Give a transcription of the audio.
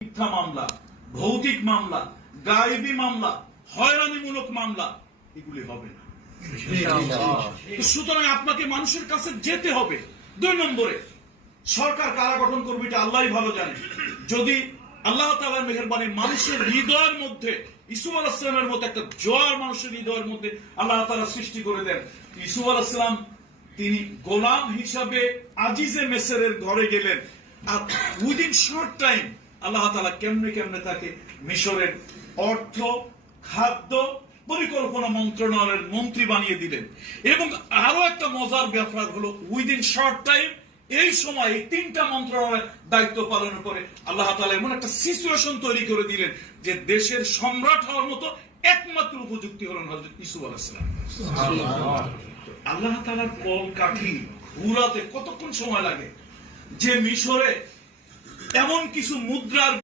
মিথ্যা মামলা, ভৌতিক মামলা, গায়েবী মামলা, হয়রানিমূলক মামলা এগুলি হবে না। সুতরাং আপনাকে মানুষের কাছে যেতে হবে। 2 নম্বরে, সরকার কারা গঠন করবে এটা আল্লাহই ভালো জানে। যদি আল্লাহ তাআলার মেহেরবানি মানুষের হৃদয়ের মধ্যে ইউসুফ আলাইহিস সালামের মতো একটা জোয়ার মানুষের হৃদয়ের মধ্যে আল্লাহ তাআলা সৃষ্টি করে দেন, ইউসুফ আলাইহিস সালাম তিনি গোলাম হিসাবে আজিজে মেসরের ঘরে গেলেন, আর উইদিন শর্ট টাইম আল্লাহ তাআলা কেমনে তাকে মিশরের অর্থ, খাদ্য, পরিকল্পনা মন্ত্রণালয়ের মন্ত্রী বানিয়ে দিলেন। এবং আরো একটা মজার ব্যাপার হলো, উইদিন শর্ট টাইম এই সময় 3টা মন্ত্রণালয়ের দায়িত্ব পালন করে আল্লাহ তাআলা এমন একটা সিচুয়েশন তৈরি করে দিলেন যে দেশের সম্রাট হওয়ার মতো একমাত্র উপযুক্তি হলেন হযরত ইউসুফ আলাইহিস সালাম। আল্লাহ তাআলার কল কাঠি ঘুরাতে কতক্ষণ সময় লাগে যে মিশরে এমন কিছু মুদ্রার